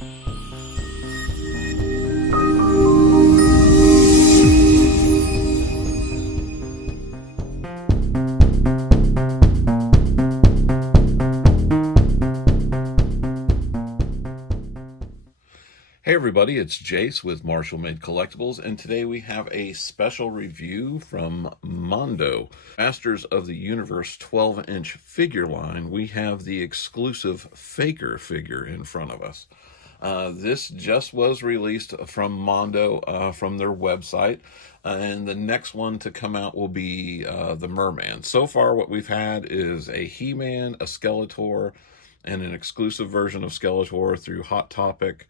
Hey everybody, it's Jase with Marshall Made Collectibles, and today we have a special review from Mondo. Masters of the Universe 12-inch figure line, we have the exclusive Faker figure in front of us. This just was released from Mondo, from their website, and the next one to come out will be the Merman. So far what we've had is a He-Man, a Skeletor, and an exclusive version of Skeletor through Hot Topic,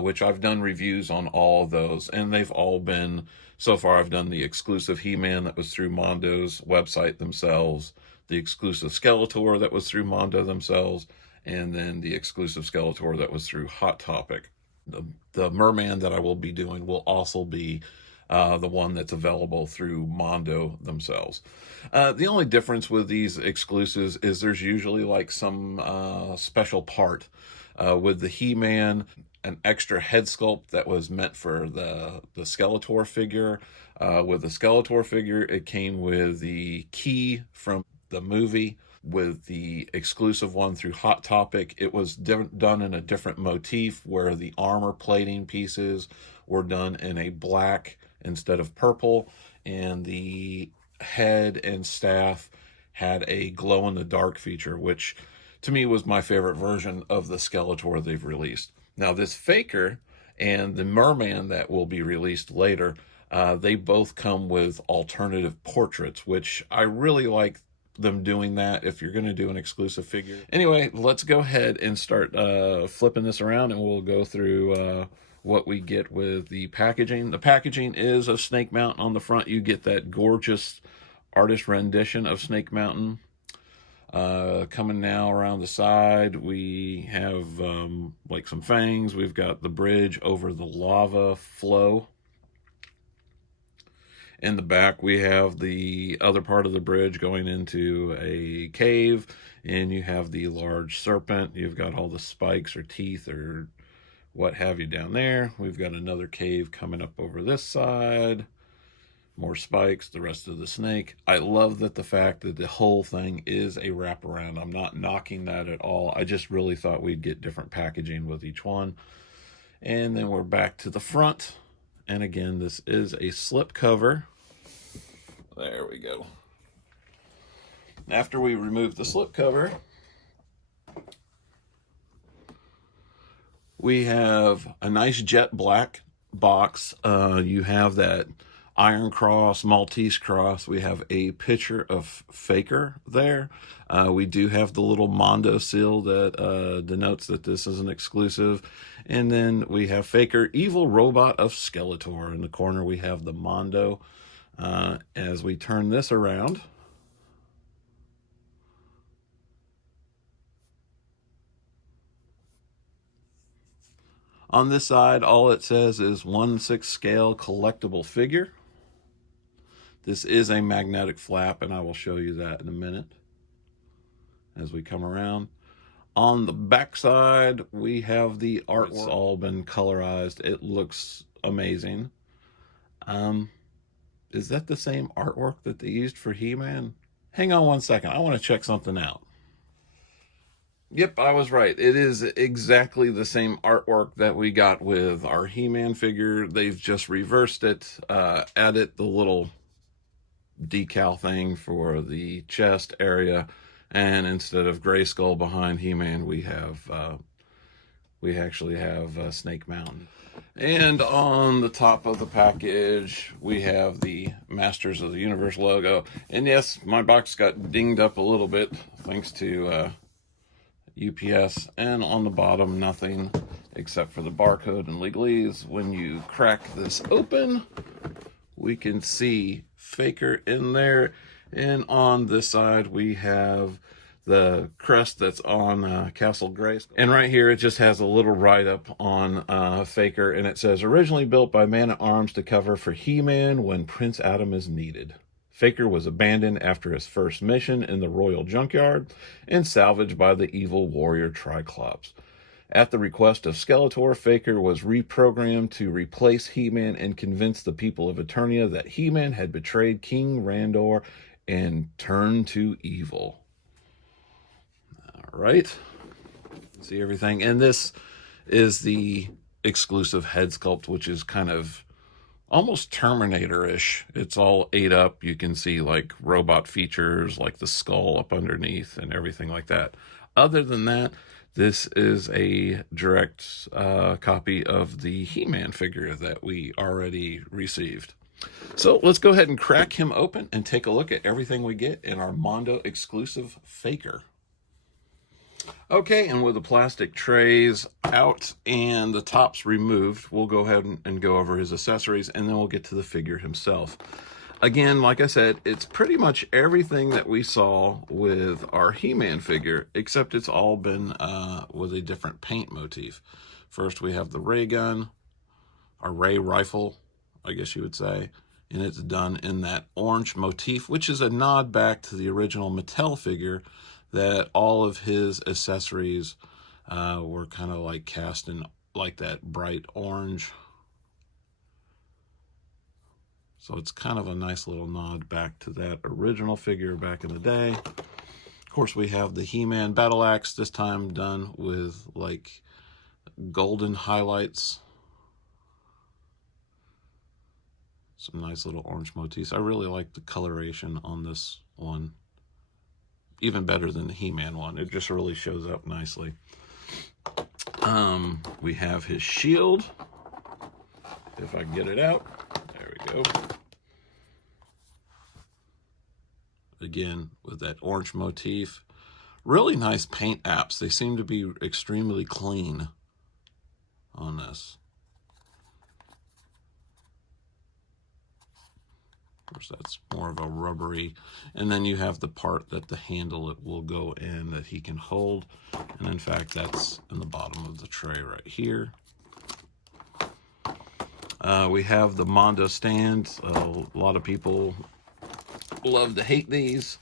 which I've done reviews on all of those, and they've all been, so far I've done the exclusive He-Man that was through Mondo's website themselves, the exclusive Skeletor that was through Mondo themselves, and then the exclusive Skeletor that was through Hot Topic. The Merman that I will be doing will also be the one that's available through Mondo themselves. The only difference with these exclusives is there's usually like some special part. With the He-Man, an extra head sculpt that was meant for the Skeletor figure. With the Skeletor figure, it came with the key from the movie. With the exclusive one through Hot Topic, it was done in a different motif where the armor plating pieces were done in a black instead of purple, and the head and staff had a glow-in-the-dark feature, which to me was my favorite version of the Skeletor they've released. Now this Faker and the Merman that will be released later, they both come with alternative portraits, which I really like them doing that if you're going to do an exclusive figure. Anyway, let's go ahead and start flipping this around, and we'll go through what we get with the packaging. The packaging is of Snake Mountain on the front. You get that gorgeous artist rendition of Snake Mountain. Coming now around the side, we have like some fangs. We've got the bridge over the lava flow. In the back, we have the other part of the bridge going into a cave, and you have the large serpent. You've got all the spikes or teeth or what have you down there. We've got another cave coming up over this side. More spikes, the rest of the snake. I love that the fact that the whole thing is a wraparound. I'm not knocking that at all. I just really thought we'd get different packaging with each one. And then we're back to the front. And again, this is a slip cover. There we go. After we remove the slip cover, we have a nice jet black box. You have that Iron Cross, Maltese Cross. We have a picture of Faker there. We do have the little Mondo seal that denotes that this is an exclusive. And then we have Faker, Evil Robot of Skeletor. In the corner, we have the Mondo. As we turn this around, on this side, all it says is 1/6 scale collectible figure. This is a magnetic flap, and I will show you that in a minute as we come around. On the back side, we have the artwork. It's all been colorized. It looks amazing. Is that the same artwork that they used for He-Man? Hang on one second. I want to check something out. Yep, I was right. It is exactly the same artwork that we got with our He-Man figure. They've just reversed it, added the little decal thing for the chest area, and instead of Grayskull behind He-Man, we actually have Snake Mountain. And on the top of the package, we have the Masters of the Universe logo. And yes, my box got dinged up a little bit thanks to UPS. And on the bottom, nothing except for the barcode and legalese. When you crack this open, we can see Faker in there. And on this side, we have the crest that's on Castle Grace. And right here, it just has a little write-up on Faker, and it says, originally built by Man-at-Arms to cover for He-Man when Prince Adam is needed. Faker was abandoned after his first mission in the Royal Junkyard and salvaged by the evil warrior Triclops. At the request of Skeletor, Faker was reprogrammed to replace He-Man and convince the people of Eternia that He-Man had betrayed King Randor and turned to evil. All right. See everything. And this is the exclusive head sculpt, which is kind of almost Terminator-ish. It's all ate up. You can see like robot features, like the skull up underneath and everything like that. Other than that, this is a direct copy of the He-Man figure that we already received. So let's go ahead and crack him open and take a look at everything we get in our Mondo exclusive Faker. Okay, and with the plastic trays out and the tops removed, we'll go ahead and go over his accessories, and then we'll get to the figure himself. Again, like I said, it's pretty much everything that we saw with our He-Man figure, except it's all been with a different paint motif. First, we have the ray gun, our ray rifle, I guess you would say, and it's done in that orange motif, which is a nod back to the original Mattel figure, that all of his accessories were kind of like cast in like that bright orange. So it's kind of a nice little nod back to that original figure back in the day. Of course, we have the He-Man battle axe, this time done with like golden highlights. Some nice little orange motifs. I really like the coloration on this one. Even better than the He-Man one. It just really shows up nicely. We have his shield. If I can get it out. There we go. Again, with that orange motif. Really nice paint apps. They seem to be extremely clean on this. Of course, that's more of a rubbery, and then you have the part that the handle it will go in that he can hold, and in fact that's in the bottom of the tray right here. We have the Mondo stand. A lot of people love to hate these.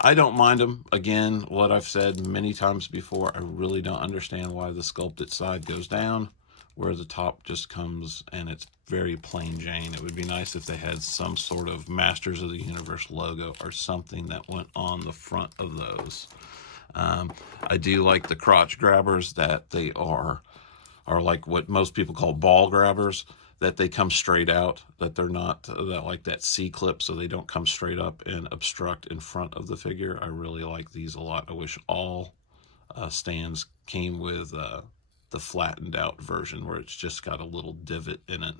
I don't mind them. Again, what I've said many times before, I really don't understand why the sculpted side goes down, where the top just comes and it's very plain Jane. It would be nice if they had some sort of Masters of the Universe logo or something that went on the front of those. I do like the crotch grabbers, that they are like what most people call ball grabbers, that they come straight out, that they're not that like that C-clip, so they don't come straight up and obstruct in front of the figure. I really like these a lot. I wish all stands came with the flattened out version where it's just got a little divot in it.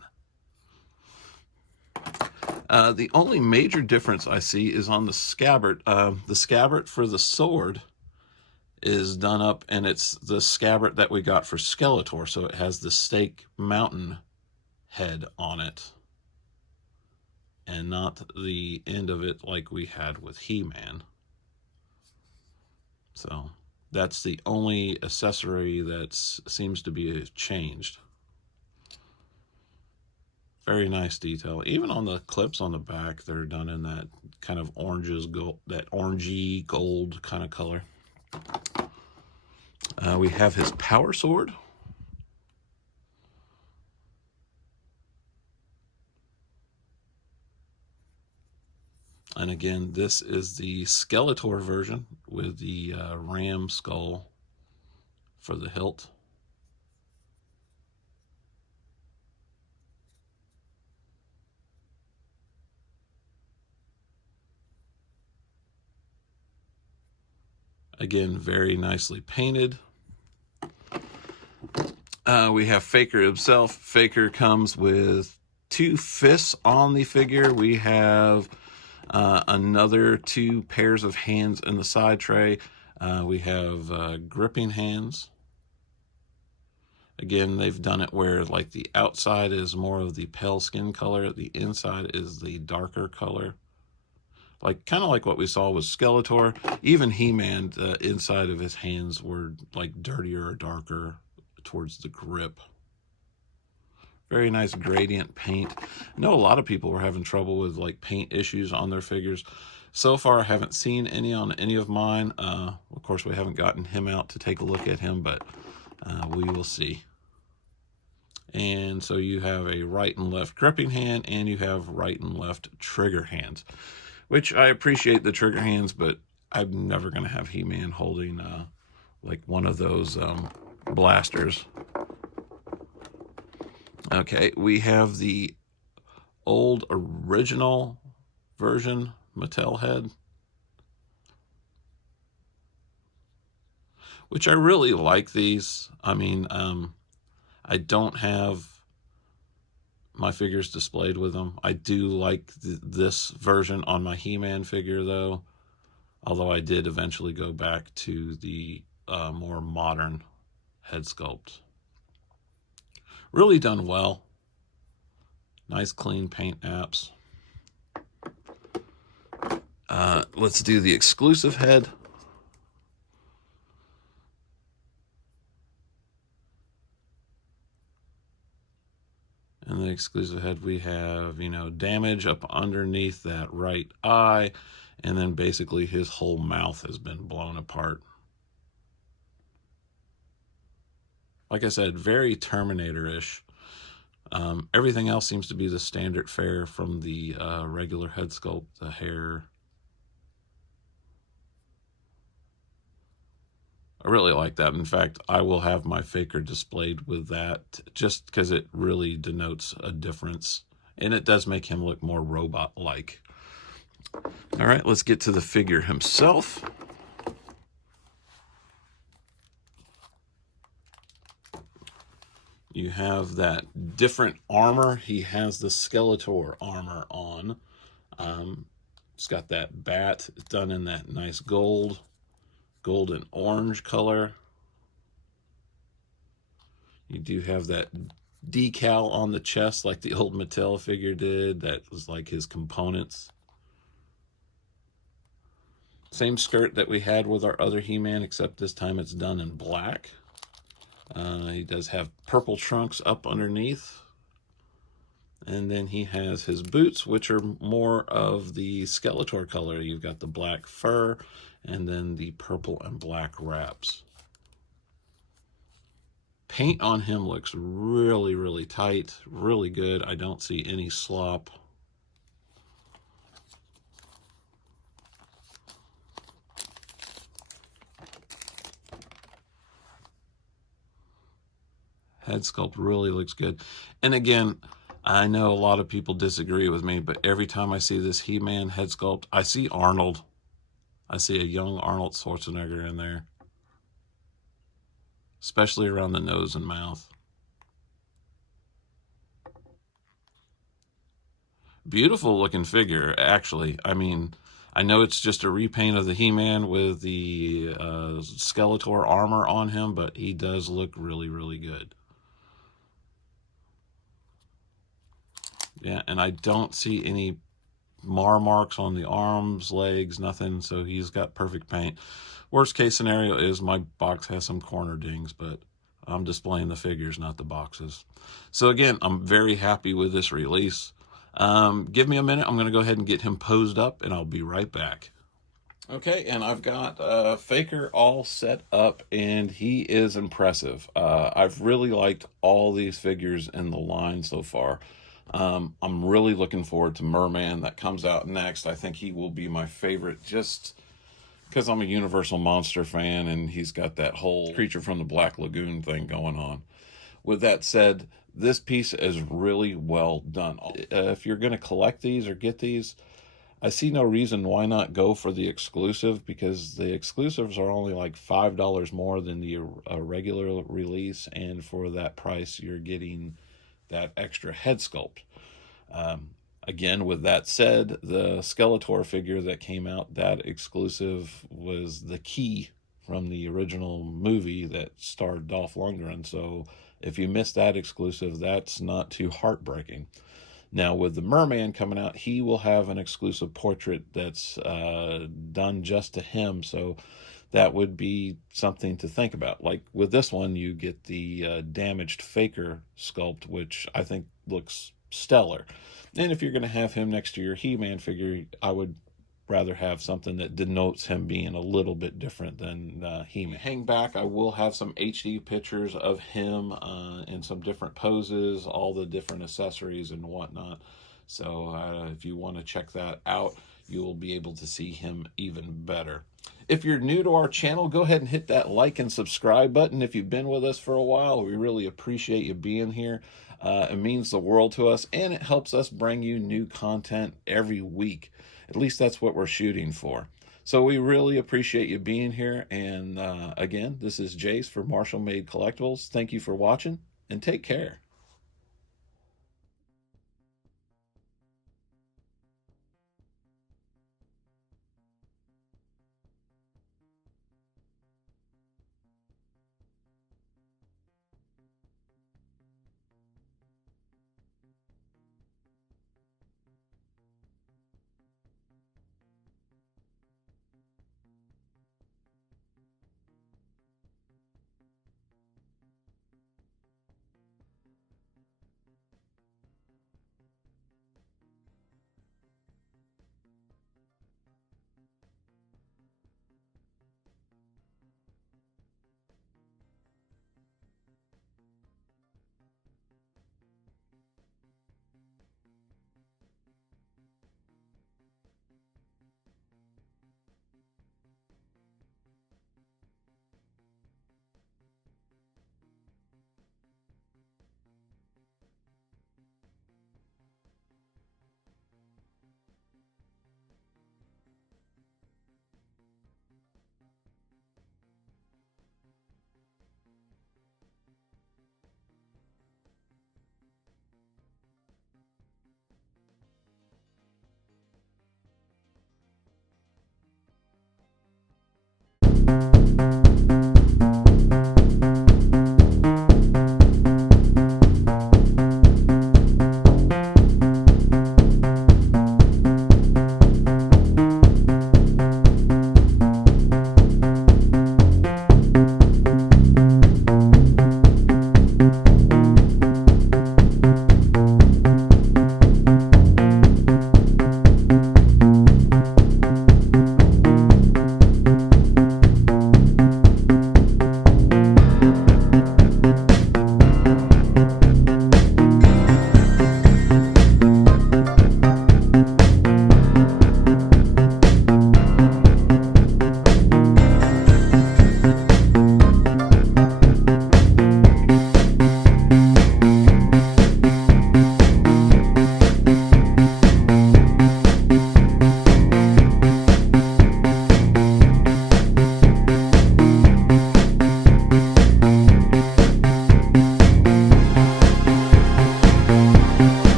The only major difference I see is on the scabbard. The scabbard for the sword is done up, and it's the scabbard that we got for Skeletor, so it has the Stake Mountain head on it and not the end of it like we had with He-Man. So that's the only accessory that seems to be changed. Very nice detail. Even on the clips on the back, they're done in that kind of that orangey gold kind of color. We have his power sword. And again, this is the Skeletor version with the ram skull for the hilt. Again, very nicely painted. We have Faker himself. Faker comes with 2 fists on the figure. We have another 2 pairs of hands in the side tray. We have gripping hands. Again, they've done it where like the outside is more of the pale skin color, the inside is the darker color. Like kind of like what we saw with Skeletor. Even He-Man, the inside of his hands were like dirtier or darker towards the grip. Very nice gradient paint. I know a lot of people were having trouble with like paint issues on their figures. So far, I haven't seen any on any of mine. Of course, we haven't gotten him out to take a look at him, but We will see. And so you have a right and left gripping hand, and you have right and left trigger hands, which I appreciate the trigger hands, but I'm never going to have He-Man holding like one of those blasters. Okay, we have the old original version Mattel head, which I really like these. I mean, I don't have my figures displayed with them. I do like this version on my He-Man figure, though, although I did eventually go back to the more modern head sculpt. Really done well. Nice clean paint apps. Let's do the exclusive head. And the exclusive head, we have, damage up underneath that right eye, and then basically his whole mouth has been blown apart. Like I said, very Terminator-ish. Everything else seems to be the standard fare from the regular head sculpt, the hair. I really like that. In fact, I will have my Faker displayed with that just because it really denotes a difference. And it does make him look more robot-like. All right, let's get to the figure himself. You have that different armor. He has the Skeletor armor on. It's got that bat done in that nice gold and orange color. You do have that decal on the chest like the old Mattel figure did. That was like his components. Same skirt that we had with our other He-Man, except this time it's done in black. He does have purple trunks up underneath. And then he has his boots, which are more of the Skeletor color. You've got the black fur and then the purple and black wraps. Paint on him looks really, really tight, really good. I don't see any slop. Head sculpt really looks good. And again, I know a lot of people disagree with me, but every time I see this He-Man head sculpt, I see Arnold. I see a young Arnold Schwarzenegger in there, especially around the nose and mouth. Beautiful looking figure, actually. I mean, I know it's just a repaint of the He-Man with the Skeletor armor on him, but he does look really, really good. Yeah, and I don't see any marks on the arms, legs, nothing, so he's got perfect paint. Worst case scenario is my box has some corner dings, but I'm displaying the figures, not the boxes. So again, I'm very happy with this release. Give me a minute. I'm going to go ahead and get him posed up, and I'll be right back. Okay, and I've got Faker all set up, and he is impressive. I've really liked all these figures in the line so far. I'm really looking forward to Merman that comes out next. I think he will be my favorite just because I'm a Universal Monster fan, and he's got that whole Creature from the Black Lagoon thing going on. With that said, this piece is really well done. If you're going to collect these or get these, I see no reason why not go for the exclusive, because the exclusives are only like $5 more than the regular release, and for that price you're getting that extra head sculpt. Again, with that said, the Skeletor figure that came out, that exclusive was the key from the original movie that starred Dolph Lundgren. So if you missed that exclusive, that's not too heartbreaking. Now, with the Merman coming out, he will have an exclusive portrait that's done just to him. So that would be something to think about. Like with this one, you get the damaged Faker sculpt, which I think looks stellar. And if you're going to have him next to your He-Man figure, I would rather have something that denotes him being a little bit different than He-Man. Hang back, I will have some HD pictures of him in some different poses, all the different accessories and whatnot. So if you want to check that out, you'll be able to see him even better. If you're new to our channel, go ahead and hit that like and subscribe button. If you've been with us for a while, we really appreciate you being here. It means the world to us, and it helps us bring you new content every week. At least that's what we're shooting for. So we really appreciate you being here. And again, this is Jase for Marshall Made Collectibles. Thank you for watching, and take care.